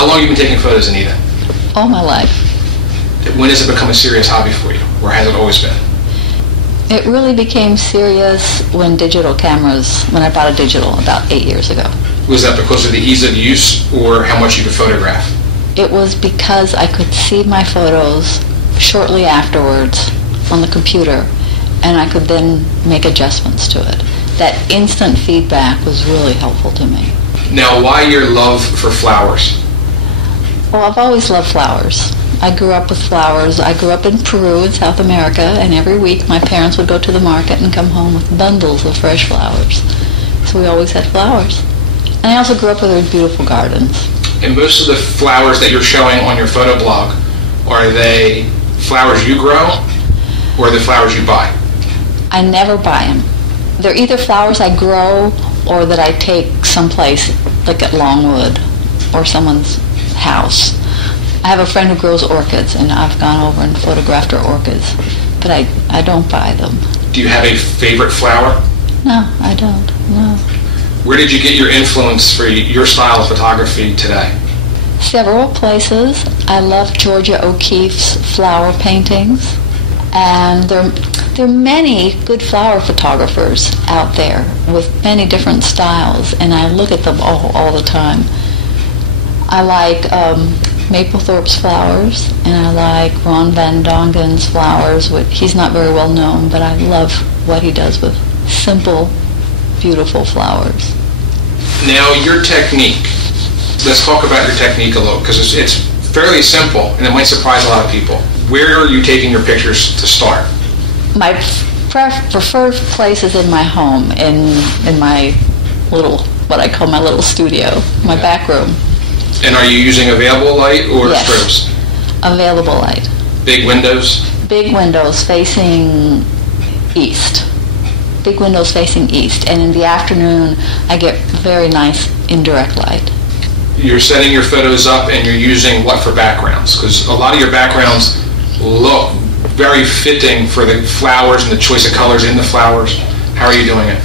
How long have you been taking photos, Anita? All my life. When has it become a serious hobby for you, or has it always been? It really became serious when I bought a digital about 8 years ago. Was that because of the ease of use or how much you could photograph? It was because I could see my photos shortly afterwards on the computer, and I could then make adjustments to it. That instant feedback was really helpful to me. Now, why your love for flowers? Well, I've always loved flowers. I grew up with flowers. I grew up in Peru in South America, and every week my parents would go to the market and come home with bundles of fresh flowers. So we always had flowers. And I also grew up with very beautiful gardens. And most of the flowers that you're showing on your photo blog, are they flowers you grow or are they flowers you buy? I never buy them. They're either flowers I grow or that I take someplace, like at Longwood or someone's house. I have a friend who grows orchids, and I've gone over and photographed her orchids, but I don't buy them. Do you have a favorite flower? No, I don't, no. Where did you get your influence for your style of photography today? Several places. I love Georgia O'Keeffe's flower paintings, and there are many good flower photographers out there with many different styles, and I look at them all the time. I like Mapplethorpe's flowers, and I like Ron Van Dongen's flowers. He's not very well known, but I love what he does with simple, beautiful flowers. Now, your technique. Let's talk about your technique a little, because it's fairly simple, and it might surprise a lot of people. Where are you taking your pictures to start? My preferred place is in my home, in my little, what I call my little studio, my back room. And are you using available light or strobes? Available light. Big windows? Big windows facing east. Big windows facing east. And in the afternoon, I get very nice indirect light. You're setting your photos up and you're using what for backgrounds? Because a lot of your backgrounds look very fitting for the flowers and the choice of colors in the flowers. How are you doing it?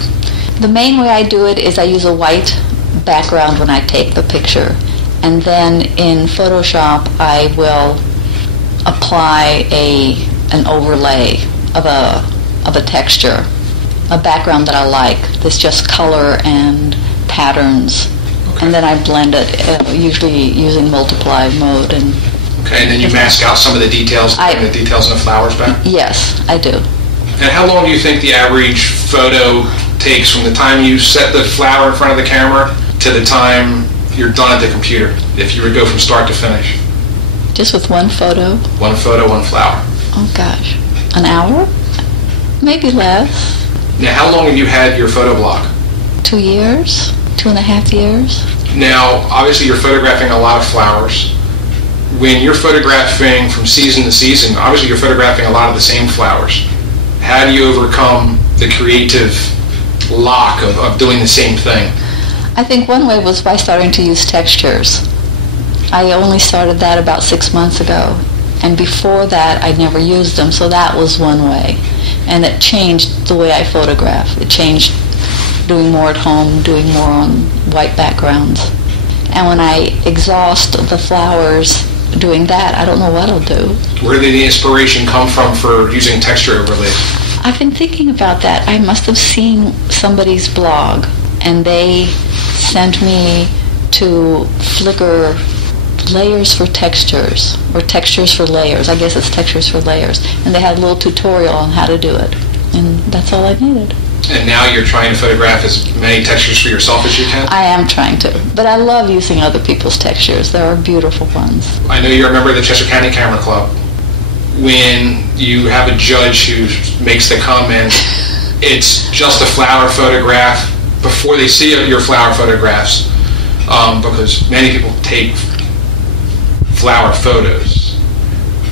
The main way I do it is I use a white background when I take the picture. And then in Photoshop, I will apply an overlay of a texture, a background that I like. That's just color and patterns, and then I blend it, usually using multiply mode. And Yes, I do. And how long do you think the average photo takes from the time you set the flower in front of the camera to the time you're done at the computer, if you would go from start to finish? Just with one photo? One photo, one flower. Oh gosh. An hour? Maybe less. Now, how long have you had your photo blog? 2 years, 2.5 years. Now, obviously you're photographing a lot of flowers. When you're photographing from season to season, obviously you're photographing a lot of the same flowers. How do you overcome the creative lock of doing the same thing? I think one way was by starting to use textures. I only started that about 6 months ago, and before that I never used them, so that was one way. And it changed the way I photograph. It changed doing more at home, doing more on white backgrounds. And when I exhaust the flowers doing that, I don't know what I'll do. Where did the inspiration come from for using texture overlays? I've been thinking about that. I must have seen somebody's blog, and they sent me to Flickr layers for textures, or textures for layers. I guess it's textures for layers. And they had a little tutorial on how to do it. And that's all I needed. And now you're trying to photograph as many textures for yourself as you can? I am trying to. But I love using other people's textures. There are beautiful ones. I know you're a member of the Chester County Camera Club. When you have a judge who makes the comment, it's just a flower photograph, before they see your flower photographs, because many people take flower photos.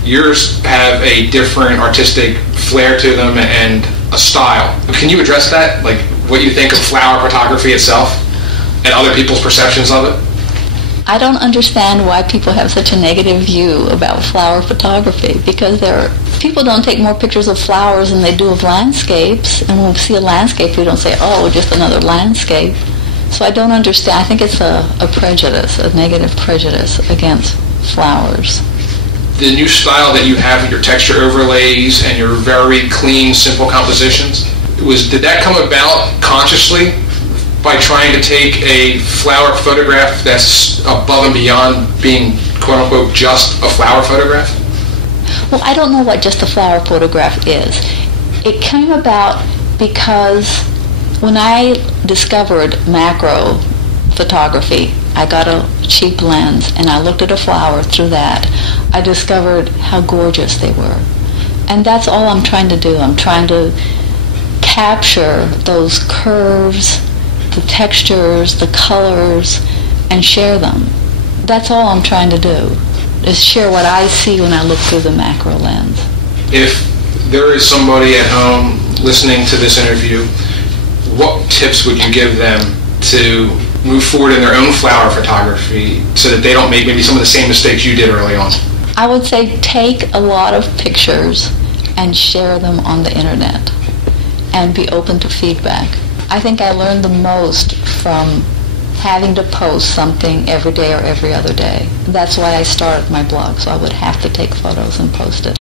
Yours have a different artistic flair to them and a style. Can you address that? Like what you think of flower photography itself and other people's perceptions of it? I don't understand why people have such a negative view about flower photography, because people don't take more pictures of flowers than they do of landscapes, and when we see a landscape we don't say, oh, just another landscape. So I don't understand. I think it's a prejudice, a negative prejudice against flowers. The new style that you have with your texture overlays and your very clean, simple compositions, did that come about consciously by trying to take a flower photograph that's above and beyond being, quote-unquote, just a flower photograph? Well, I don't know what just a flower photograph is. It came about because when I discovered macro photography, I got a cheap lens and I looked at a flower through that. I discovered how gorgeous they were. And that's all I'm trying to do. I'm trying to capture those curves, the textures, the colors, and share them. That's all I'm trying to do, is share what I see when I look through the macro lens. If there is somebody at home listening to this interview, what tips would you give them to move forward in their own flower photography so that they don't make maybe some of the same mistakes you did early on? I would say take a lot of pictures and share them on the internet and be open to feedback. I think I learned the most from having to post something every day or every other day. That's why I started my blog, so I would have to take photos and post it.